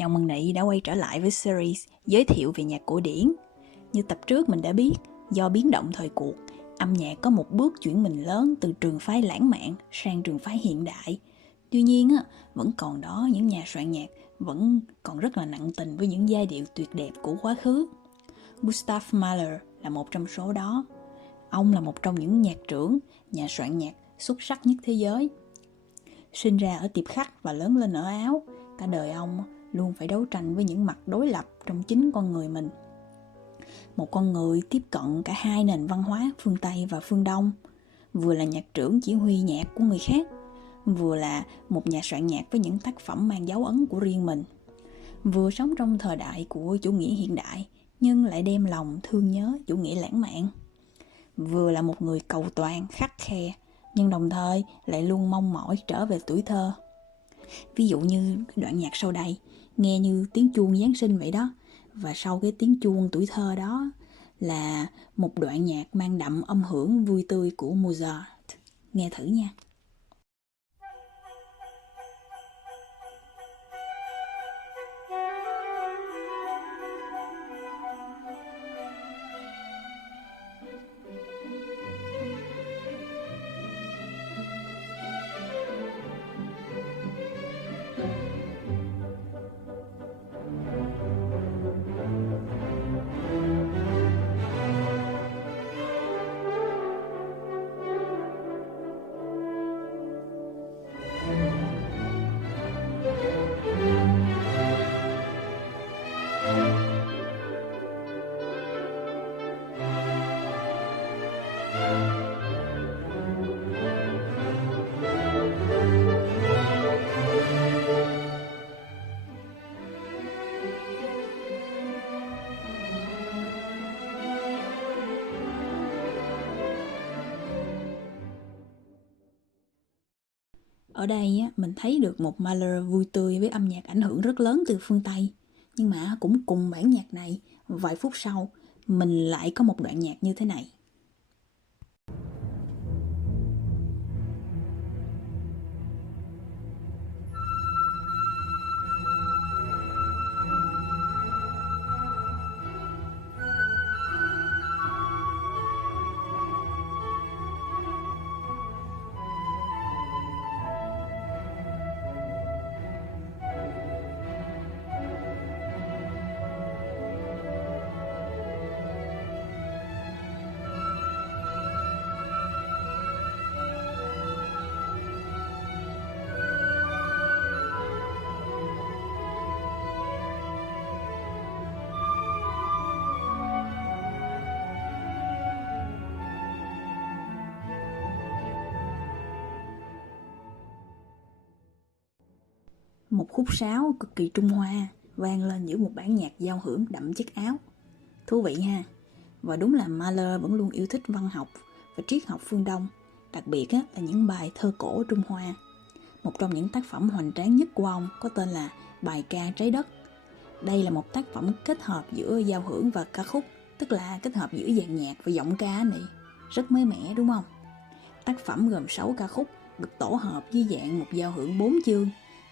Chào mừng Nị đã quay trở lại với series giới thiệu về nhạc cổ điển. Như tập trước mình đã biết, do biến động thời cuộc, âm nhạc có một bước chuyển mình lớn từ trường phái lãng mạn sang trường phái hiện đại. Tuy nhiên, vẫn còn đó những nhà soạn nhạc vẫn còn rất là nặng tình với những giai điệu tuyệt đẹp của quá khứ. Gustav Mahler là một trong số đó. Ông là một trong những nhạc trưởng, nhà soạn nhạc xuất sắc nhất thế giới. Sinh ra ở Tiệp Khắc và lớn lên ở Áo, cả đời ông luôn phải đấu tranh với những mặt đối lập trong chính con người mình. Một con người tiếp cận cả hai nền văn hóa phương Tây và phương Đông, vừa là nhạc trưởng chỉ huy nhạc của người khác, vừa là một nhà soạn nhạc với những tác phẩm mang dấu ấn của riêng mình, vừa sống trong thời đại của chủ nghĩa hiện đại nhưng lại đem lòng thương nhớ chủ nghĩa lãng mạn, vừa là một người cầu toàn khắt khe nhưng đồng thời lại luôn mong mỏi trở về tuổi thơ. Ví dụ như đoạn nhạc sau đây nghe như tiếng chuông Giáng sinh vậy đó, và sau cái tiếng chuông tuổi thơ đó là một đoạn nhạc mang đậm âm hưởng vui tươi của Mozart. Nghe thử nha. Ở đây mình thấy được một Mahler vui tươi với âm nhạc ảnh hưởng rất lớn từ phương Tây. Nhưng mà cũng cùng bản nhạc này, vài phút sau, mình lại có một đoạn nhạc như thế này. Một khúc sáo cực kỳ Trung Hoa vang lên giữa một bản nhạc giao hưởng đậm chất Áo. Thú vị ha. Và đúng là Mahler vẫn luôn yêu thích văn học và triết học phương Đông, đặc biệt là những bài thơ cổ Trung Hoa. Một trong những tác phẩm hoành tráng nhất của ông có tên là Bài ca Trái đất. Đây là một tác phẩm kết hợp giữa giao hưởng và ca khúc, tức là kết hợp giữa dàn nhạc và giọng ca này. Rất mới mẻ đúng không? Tác phẩm gồm 6 ca khúc được tổ hợp dưới dạng một giao hưởng 4 chương,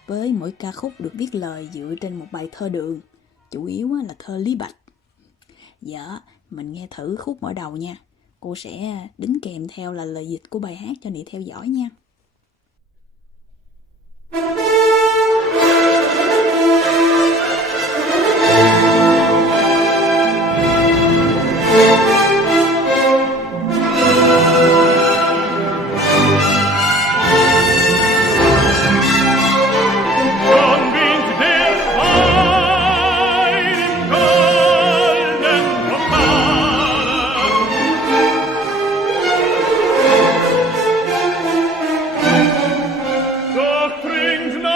với mỗi ca khúc được viết lời dựa trên một bài thơ đường, chủ yếu là thơ Lý Bạch. Dạ, mình nghe thử khúc mở đầu nha. Cô sẽ đính kèm theo là lời dịch của bài hát cho Nị theo dõi nha. Trinkt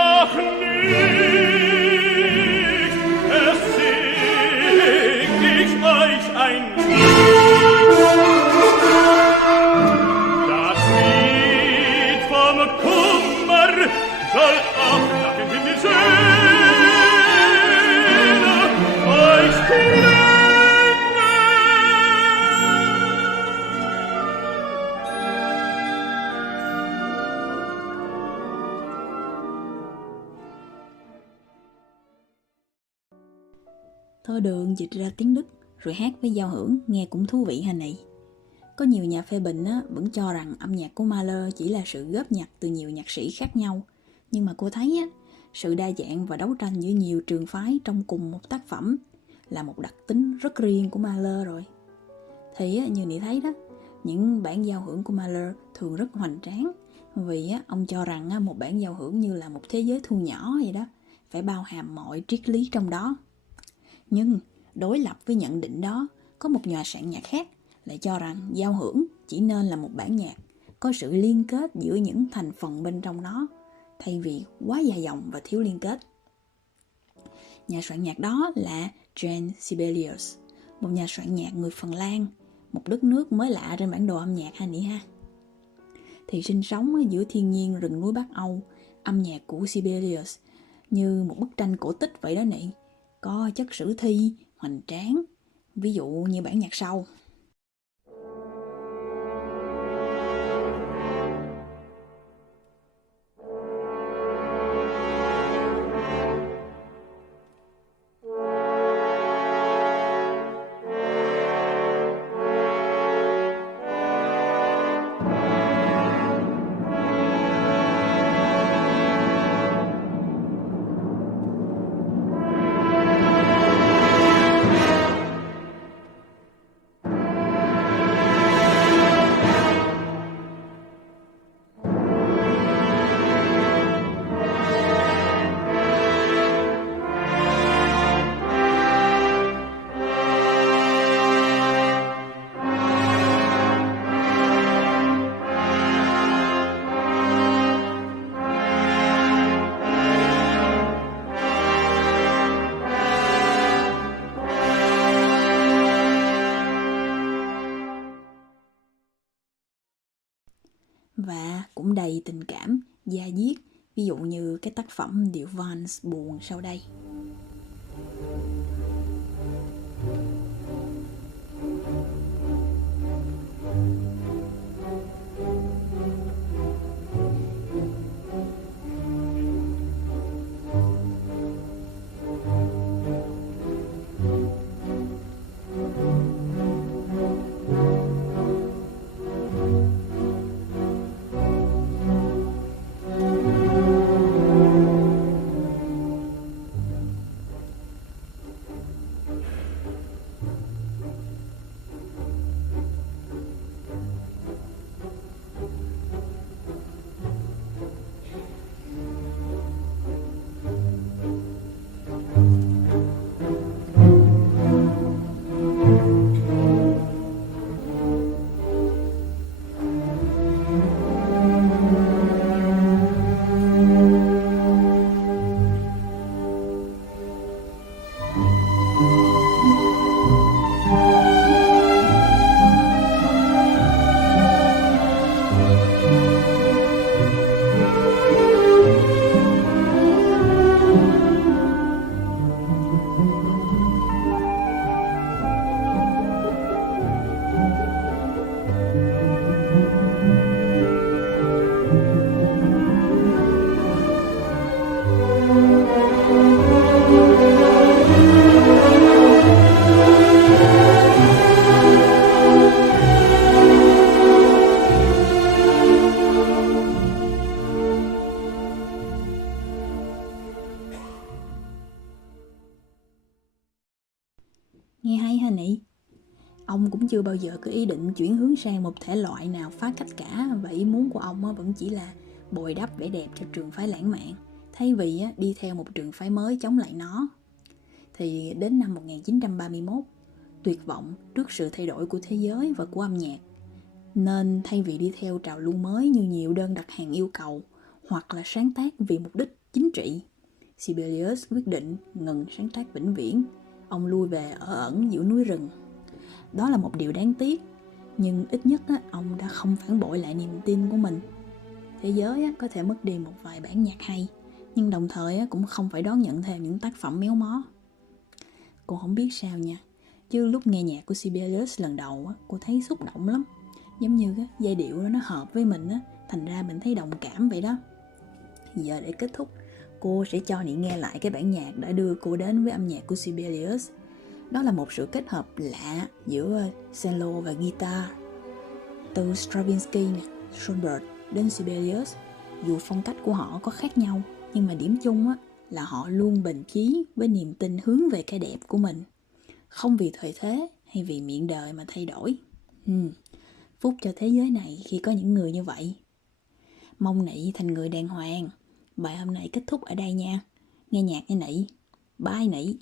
Thơ đường dịch ra tiếng Đức rồi hát với giao hưởng, nghe cũng thú vị ha nị. Có nhiều nhà phê bình vẫn cho rằng âm nhạc của Mahler chỉ là sự góp nhặt từ nhiều nhạc sĩ khác nhau. Nhưng mà cô thấy sự đa dạng và đấu tranh giữa nhiều trường phái trong cùng một tác phẩm là một đặc tính rất riêng của Mahler rồi. Thì như Nị thấy đó, những bản giao hưởng của Mahler thường rất hoành tráng, vì ông cho rằng một bản giao hưởng như là một thế giới thu nhỏ vậy đó, phải bao hàm mọi triết lý trong đó. Nhưng đối lập với nhận định đó, có một nhà soạn nhạc khác lại cho rằng giao hưởng chỉ nên là một bản nhạc có sự liên kết giữa những thành phần bên trong nó, thay vì quá dài dòng và thiếu liên kết. Nhà soạn nhạc đó là Jan Sibelius, một nhà soạn nhạc người Phần Lan, một đất nước mới lạ trên bản đồ âm nhạc ha Nị ha. Thì sinh sống giữa thiên nhiên rừng núi Bắc Âu, âm nhạc của Sibelius như một bức tranh cổ tích vậy đó Nị, có chất sử thi, hoành tráng, ví dụ như bản nhạc sau. Và cũng đầy tình cảm, da diết, ví dụ như cái tác phẩm điệu Vals buồn sau đây. Nghe hay ha Nị? Ông cũng chưa bao giờ có ý định chuyển hướng sang một thể loại nào phá cách cả, và ý muốn của ông vẫn chỉ là bồi đắp vẻ đẹp cho trường phái lãng mạn, thay vì đi theo một trường phái mới chống lại nó. Thì đến năm 1931, tuyệt vọng trước sự thay đổi của thế giới và của âm nhạc, nên thay vì đi theo trào lưu mới như nhiều đơn đặt hàng yêu cầu, hoặc là sáng tác vì mục đích chính trị, Sibelius quyết định ngừng sáng tác vĩnh viễn. Ông lui về ở ẩn giữa núi rừng. Đó là một điều đáng tiếc, nhưng ít nhất ông đã không phản bội lại niềm tin của mình. Thế giới có thể mất đi một vài bản nhạc hay, nhưng đồng thời cũng không phải đón nhận thêm những tác phẩm méo mó. Cô không biết sao nha, chứ lúc nghe nhạc của Sibelius lần đầu cô thấy xúc động lắm. Giống như giai điệu nó hợp với mình, thành ra mình thấy đồng cảm vậy đó. Giờ để kết thúc, cô sẽ cho Nị nghe lại cái bản nhạc đã đưa cô đến với âm nhạc của Sibelius. Đó là một sự kết hợp lạ giữa cello và guitar. Từ Stravinsky, Schubert đến Sibelius, dù phong cách của họ có khác nhau, nhưng mà điểm chung là họ luôn bền chí với niềm tin hướng về cái đẹp của mình, không vì thời thế hay vì miệng đời mà thay đổi. Phúc cho thế giới này khi có những người như vậy. Mong Nị thành người đàng hoàng. Bài hôm nay kết thúc ở đây nha. Nghe nhạc nghe Nị. Bye Nị.